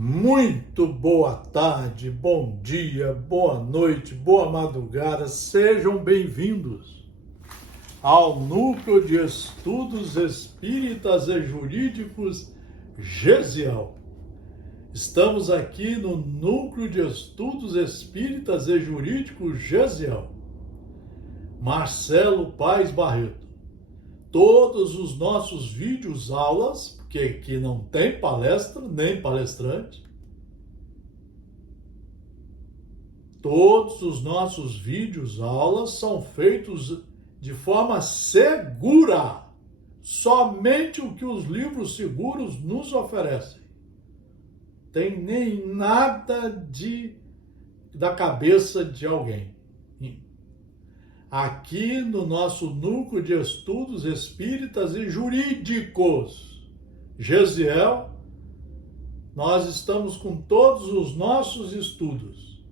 Muito boa tarde, bom dia, boa noite, boa madrugada, sejam bem-vindos ao Núcleo de Estudos Espíritas e Jurídicos Gesiel. Estamos aqui no Núcleo de Estudos Espíritas e Jurídicos Gesiel. Marcelo Paes Barreto. Todos os nossos vídeos, aulas, porque aqui não tem palestra, nem palestrante. Todos os nossos vídeos, aulas, são feitos de forma segura. Somente o que os livros seguros nos oferecem. Tem nem nada da cabeça de alguém. Aqui no nosso Núcleo de Estudos Espíritas e Jurídicos Gesiel, nós estamos com todos os nossos estudos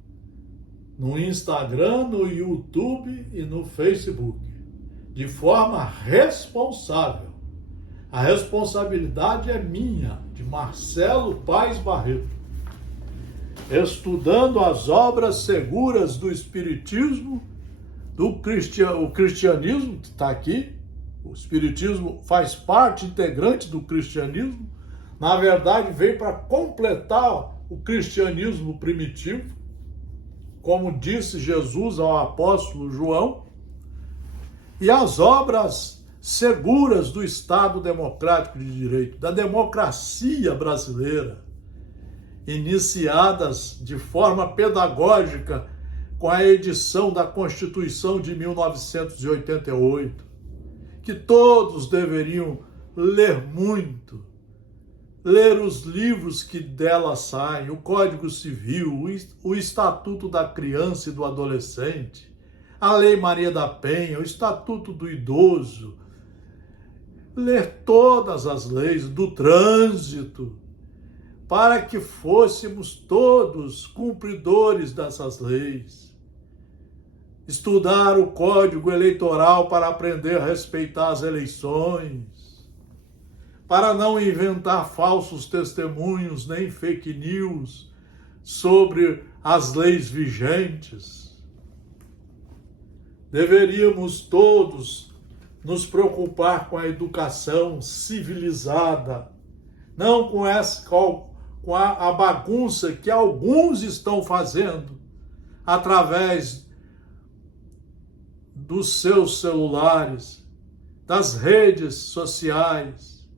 no Instagram, no YouTube e no Facebook, de forma responsável. A responsabilidade é minha, de Marcelo Paes Barreto, estudando as obras seguras do Espiritismo, o cristianismo que está aqui. O Espiritismo faz parte integrante do cristianismo. Na verdade, veio para completar o cristianismo primitivo, como disse Jesus ao apóstolo João. E as obras seguras do Estado Democrático de Direito, da democracia brasileira, iniciadas de forma pedagógica com a edição da Constituição de 1988, que todos deveriam ler muito, ler os livros que dela saem, o Código Civil, o Estatuto da Criança e do Adolescente, a Lei Maria da Penha, o Estatuto do Idoso, ler todas as leis do trânsito, para que fôssemos todos cumpridores dessas leis. Estudar o Código Eleitoral para aprender a respeitar as eleições, para não inventar falsos testemunhos nem fake news sobre as leis vigentes. Deveríamos todos nos preocupar com a educação civilizada, não com a bagunça que alguns estão fazendo através dos seus celulares, das redes sociais.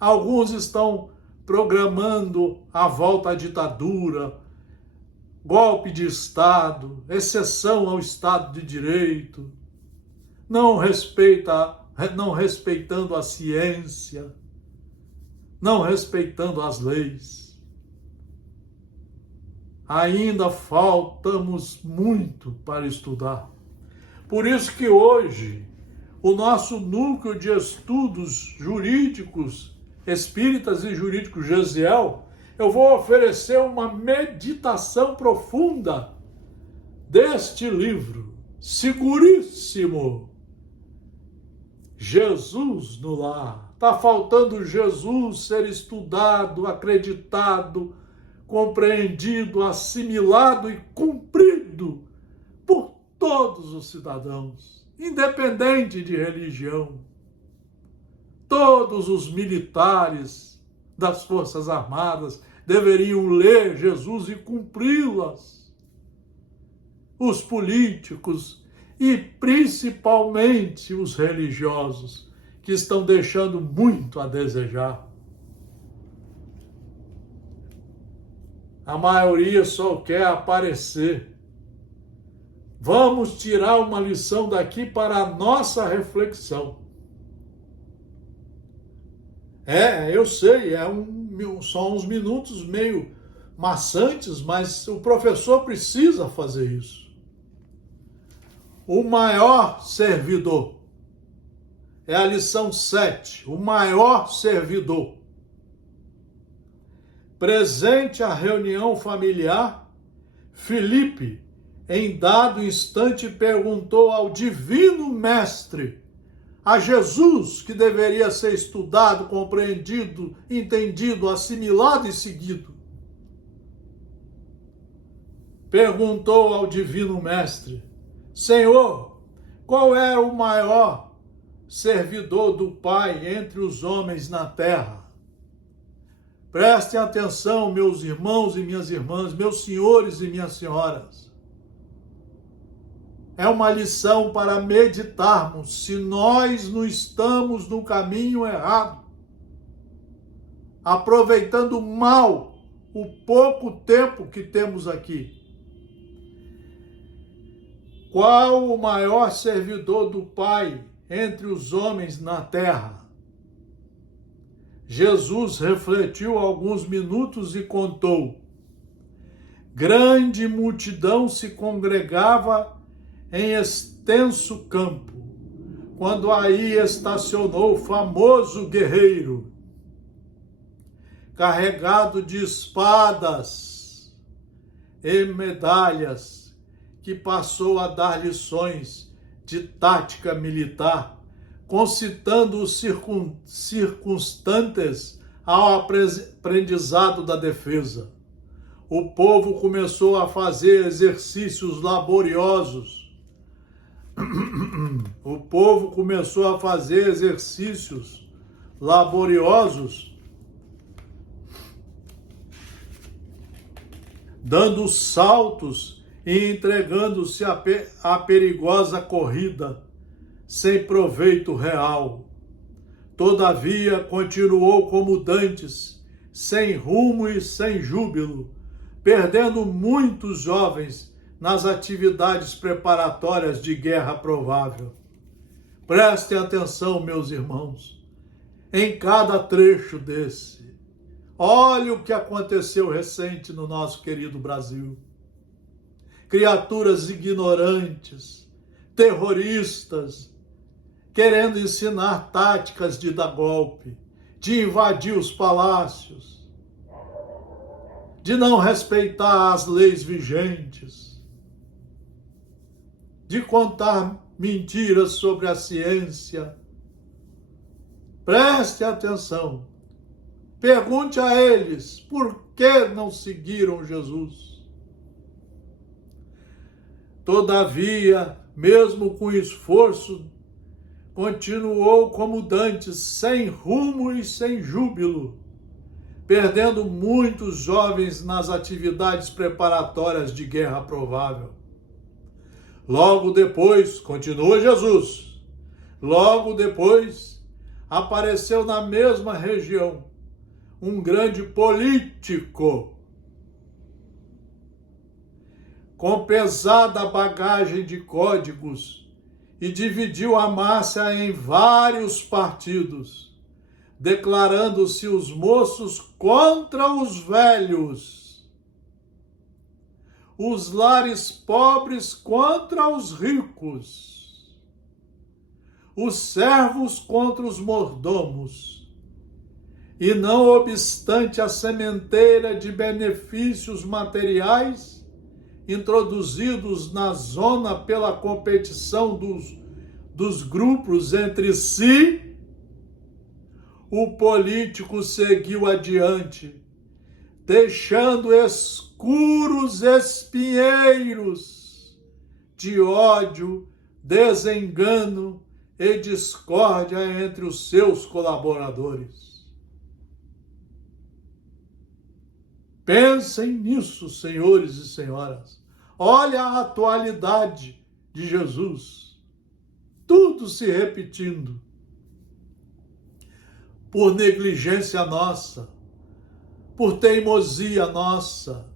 Alguns estão programando a volta à ditadura, golpe de Estado, exceção ao Estado de Direito, não respeitando a ciência, não respeitando as leis. Ainda faltamos muito para estudar. Por isso que hoje o nosso Núcleo de Estudos Jurídicos Espíritas e Jurídicos Gesiel, eu vou oferecer uma meditação profunda deste livro, seguríssimo, Jesus no Lar. Está faltando Jesus ser estudado, acreditado, compreendido, assimilado e cumprido por todos os cidadãos, independente de religião. Todos os militares das Forças Armadas deveriam ler Jesus e cumpri-las. Os políticos e principalmente os religiosos, que estão deixando muito a desejar. A maioria só quer aparecer. Vamos tirar uma lição daqui para a nossa reflexão. Eu sei, são uns minutos meio maçantes, mas o professor precisa fazer isso. O maior servidor. É a lição 7, o maior servidor. Presente à reunião familiar, Felipe, em dado instante, perguntou ao divino mestre, a Jesus, que deveria ser estudado, compreendido, entendido, assimilado e seguido. perguntou ao divino mestre: Senhor, qual é o maior servidor do Pai entre os homens na terra? Prestem atenção, meus irmãos e minhas irmãs, meus senhores e minhas senhoras. É uma lição para meditarmos se nós não estamos no caminho errado, aproveitando mal o pouco tempo que temos aqui. Qual o maior servidor do Pai entre os homens na terra? Jesus refletiu alguns minutos e contou: grande multidão se congregava em extenso campo, quando aí estacionou o famoso guerreiro, carregado de espadas e medalhas, que passou a dar lições de tática militar, concitando os circunstantes ao aprendizado da defesa. O povo começou a fazer exercícios laboriosos. Dando saltos e entregando-se à perigosa corrida, sem proveito real. Todavia, continuou como dantes, sem rumo e sem júbilo, perdendo muitos jovens nas atividades preparatórias de guerra provável. Prestem atenção, meus irmãos, em cada trecho desse. Olha o que aconteceu recente no nosso querido Brasil. Criaturas ignorantes, terroristas, querendo ensinar táticas de dar golpe, de invadir os palácios, de não respeitar as leis vigentes, de contar mentiras sobre a ciência. Preste atenção. Pergunte a eles por que não seguiram Jesus. Todavia, mesmo com esforço, continuou como dantes, sem rumo e sem júbilo, perdendo muitos jovens nas atividades preparatórias de guerra provável. Logo depois, continua Jesus, logo depois apareceu na mesma região um grande político com pesada bagagem de códigos e dividiu a massa em vários partidos, declarando-se os moços contra os velhos, os lares pobres contra os ricos, os servos contra os mordomos. E não obstante a sementeira de benefícios materiais introduzidos na zona pela competição dos grupos entre si, o político seguiu adiante, deixando escuros espinheiros de ódio, desengano e discórdia entre os seus colaboradores. Pensem nisso, senhores e senhoras. Olha a atualidade de Jesus. Tudo se repetindo. Por negligência nossa, por teimosia nossa,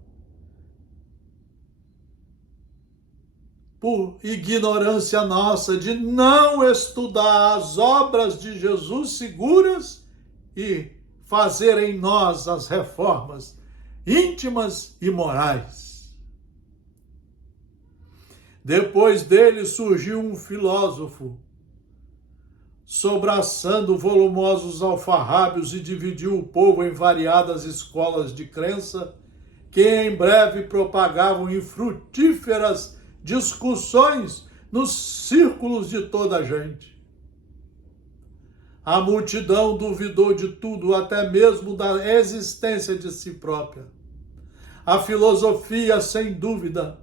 por ignorância nossa de não estudar as obras de Jesus seguras e fazer em nós as reformas íntimas e morais. Depois dele surgiu um filósofo, sobraçando volumosos alfarrábios, e dividiu o povo em variadas escolas de crença, que em breve propagavam infrutíferas discussões nos círculos de toda a gente. A multidão duvidou de tudo, até mesmo da existência de si própria. A filosofia, sem dúvida,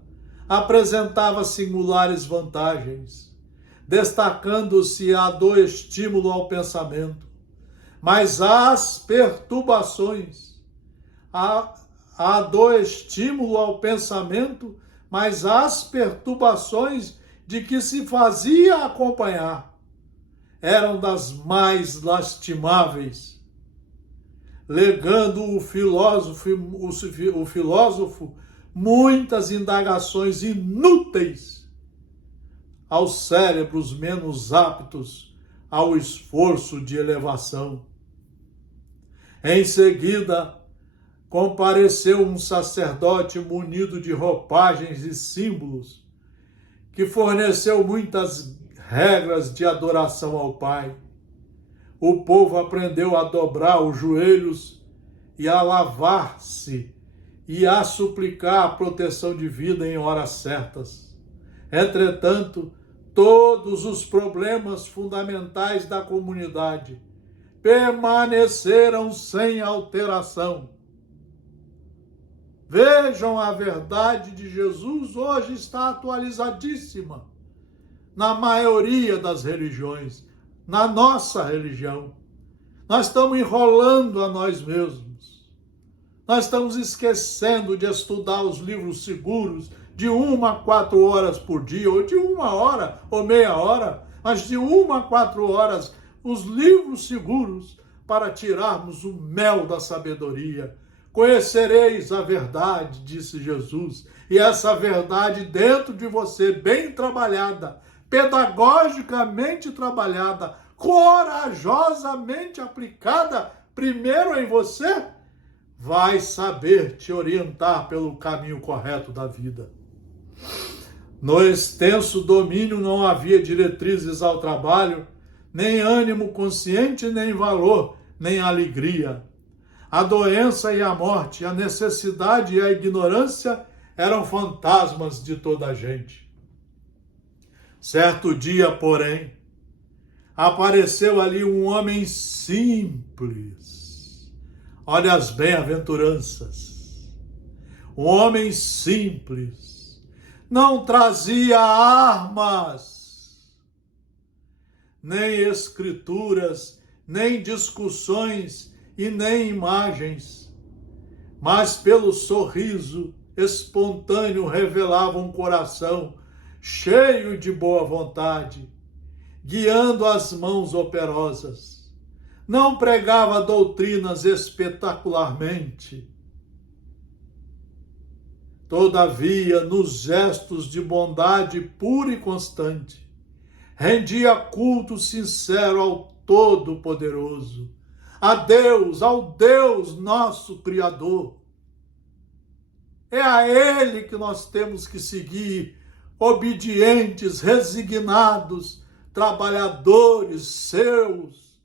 apresentava singulares vantagens, destacando-se a do estímulo ao pensamento, mas as perturbações, a do estímulo ao pensamento, mas as perturbações de que se fazia acompanhar eram das mais lastimáveis, legando o filósofo muitas indagações inúteis aos cérebros menos aptos ao esforço de elevação. Em seguida, compareceu um sacerdote munido de roupagens e símbolos, que forneceu muitas regras de adoração ao Pai. O povo aprendeu a dobrar os joelhos e a lavar-se e a suplicar a proteção divina em horas certas. Entretanto, todos os problemas fundamentais da comunidade permaneceram sem alteração. Vejam, a verdade de Jesus hoje está atualizadíssima na maioria das religiões, na nossa religião. Nós estamos enrolando a nós mesmos. Nós estamos esquecendo de estudar os livros seguros de 1 a 4 horas por dia, ou de 1 hora ou meia hora, mas de 1 a 4 horas, os livros seguros, para tirarmos o mel da sabedoria. Conhecereis a verdade, disse Jesus, e essa verdade dentro de você, bem trabalhada, pedagogicamente trabalhada, corajosamente aplicada, primeiro em você, vai saber te orientar pelo caminho correto da vida. No extenso domínio não havia diretrizes ao trabalho, nem ânimo consciente, nem valor, nem alegria. A doença e a morte, a necessidade e a ignorância eram fantasmas de toda a gente. Certo dia, porém, apareceu ali um homem simples. Olha as bem-aventuranças. Um homem simples. Não trazia armas, nem escrituras, nem discussões e nem imagens, mas pelo sorriso espontâneo revelava um coração cheio de boa vontade, guiando as mãos operosas. Não pregava doutrinas espetacularmente. Todavia, nos gestos de bondade pura e constante, rendia culto sincero ao Todo-Poderoso, a Deus, ao Deus nosso Criador. É a Ele que nós temos que seguir, obedientes, resignados, trabalhadores seus,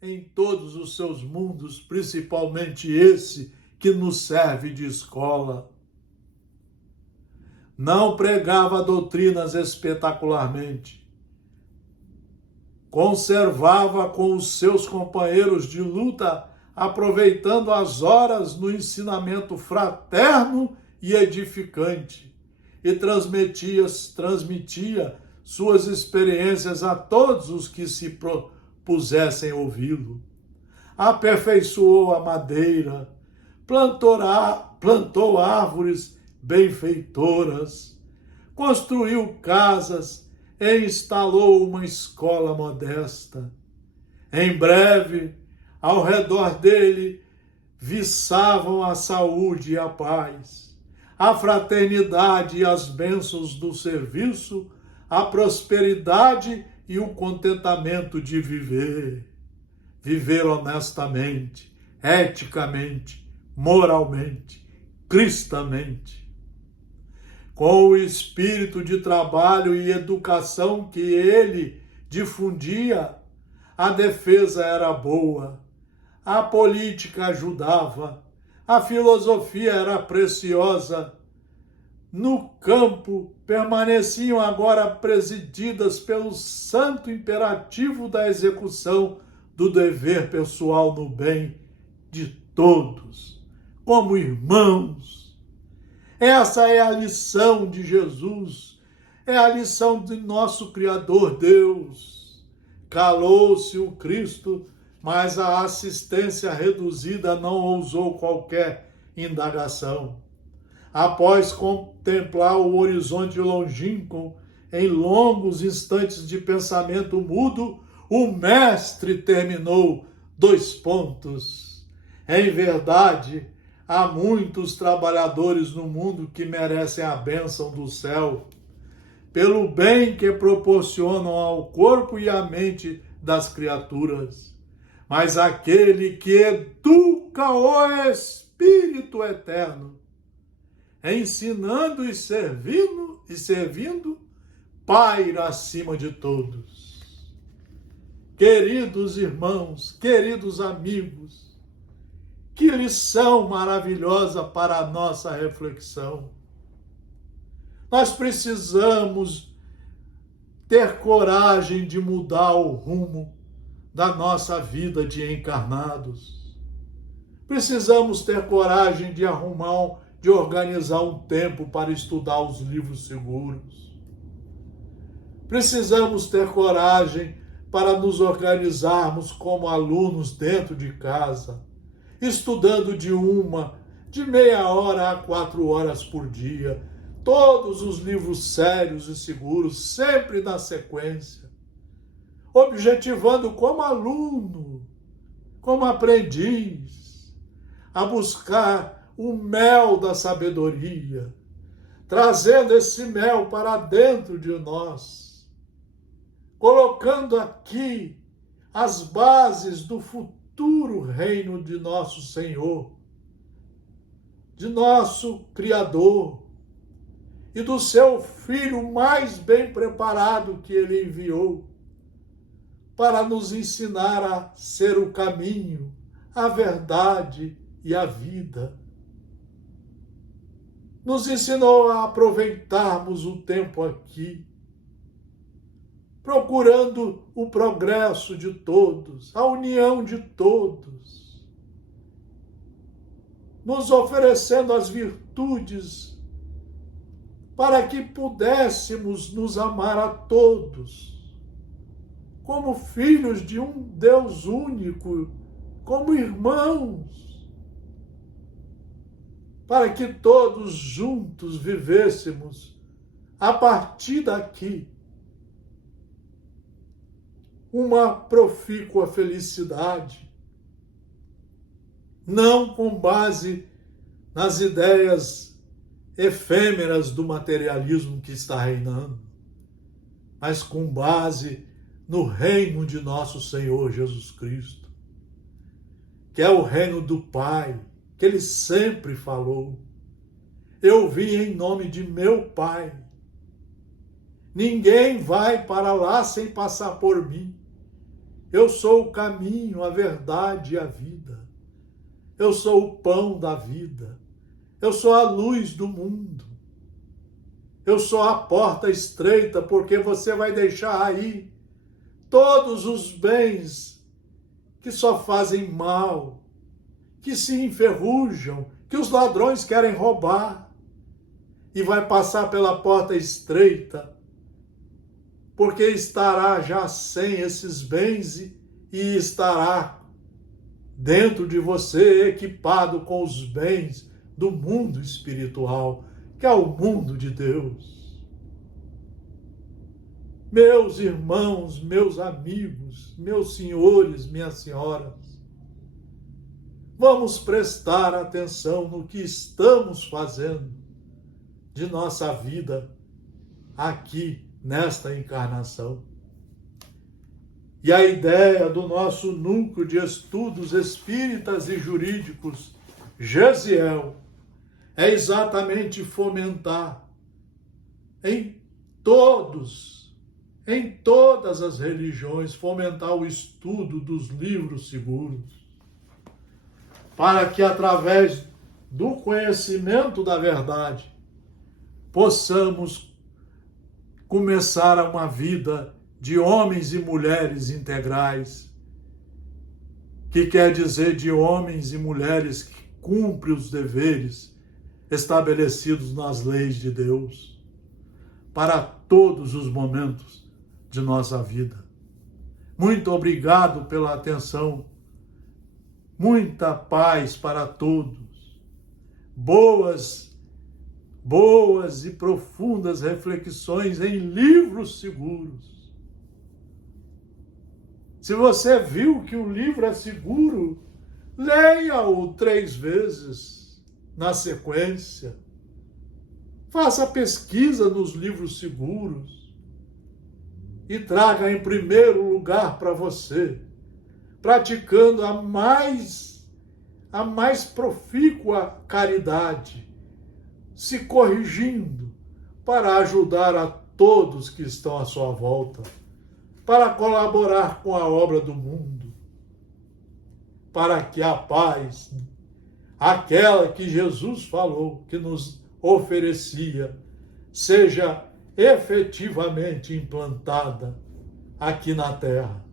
em todos os seus mundos, principalmente esse que nos serve de escola. Não pregava doutrinas espetacularmente. Conservava com os seus companheiros de luta, aproveitando as horas no ensinamento fraterno e edificante, e transmitia suas experiências a todos os que se propusessem ouvi-lo. Aperfeiçoou a madeira, plantou árvores benfeitoras, construiu casas e instalou uma escola modesta. Em breve, ao redor dele, viçavam a saúde e a paz, a fraternidade e as bênçãos do serviço, a prosperidade e o contentamento de viver. Viver honestamente, eticamente, moralmente, cristamente. Com o espírito de trabalho e educação que ele difundia, a defesa era boa, a política ajudava, a filosofia era preciosa. No campo, permaneciam agora presididas pelo santo imperativo da execução do dever pessoal no bem de todos, como irmãos, Essa é a lição de Jesus, é a lição de nosso Criador Deus. Calou-se o Cristo, mas a assistência reduzida não ousou qualquer indagação. Após contemplar o horizonte longínquo, em longos instantes de pensamento mudo, o mestre terminou : Em verdade, há muitos trabalhadores no mundo que merecem a bênção do céu, pelo bem que proporcionam ao corpo e à mente das criaturas. Mas aquele que educa o Espírito Eterno, ensinando e servindo, paira acima de todos. Queridos irmãos, queridos amigos, que lição maravilhosa para a nossa reflexão. Nós precisamos ter coragem de mudar o rumo da nossa vida de encarnados. Precisamos ter coragem de organizar um tempo para estudar os livros seguros. Precisamos ter coragem para nos organizarmos como alunos dentro de casa, estudando de meia hora a 4 horas por dia, todos os livros sérios e seguros, sempre na sequência, objetivando como aluno, como aprendiz, a buscar o mel da sabedoria, trazendo esse mel para dentro de nós, colocando aqui as bases do futuro reino de nosso Senhor, de nosso Criador e do seu Filho mais bem preparado que ele enviou para nos ensinar a ser o caminho, a verdade e a vida. Nos ensinou a aproveitarmos o tempo aqui, procurando o progresso de todos, a união de todos, nos oferecendo as virtudes para que pudéssemos nos amar a todos, como filhos de um Deus único, como irmãos, para que todos juntos vivêssemos, a partir daqui, uma profícua felicidade, não com base nas ideias efêmeras do materialismo que está reinando, mas com base no reino de nosso Senhor Jesus Cristo, que é o reino do Pai, que ele sempre falou. Eu vim em nome de meu Pai. Ninguém vai para lá sem passar por mim. Eu sou o caminho, a verdade e a vida. Eu sou o pão da vida. Eu sou a luz do mundo. Eu sou a porta estreita, porque você vai deixar aí todos os bens que só fazem mal, que se enferrujam, que os ladrões querem roubar, e vai passar pela porta estreita, porque estará já sem esses bens e estará dentro de você equipado com os bens do mundo espiritual, que é o mundo de Deus. Meus irmãos, meus amigos, meus senhores, minhas senhoras, vamos prestar atenção no que estamos fazendo de nossa vida aqui nesta encarnação. E a ideia do nosso núcleo de estudos espíritas e jurídicos, Gesiel, é exatamente fomentar em todas as religiões, fomentar o estudo dos livros seguros, para que através do conhecimento da verdade possamos começar uma vida de homens e mulheres integrais, que quer dizer de homens e mulheres que cumprem os deveres estabelecidos nas leis de Deus, para todos os momentos de nossa vida. Muito obrigado pela atenção. Muita paz para todos. Boas e profundas reflexões em livros seguros. Se você viu que o livro é seguro, leia-o 3 vezes na sequência. Faça pesquisa nos livros seguros e traga em primeiro lugar para você, praticando a mais profícua caridade, se corrigindo para ajudar a todos que estão à sua volta, para colaborar com a obra do mundo, para que a paz, aquela que Jesus falou, que nos oferecia, seja efetivamente implantada aqui na Terra.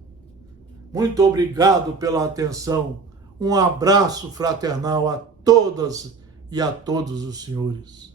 Muito obrigado pela atenção. Um abraço fraternal a todas e a todos os senhores.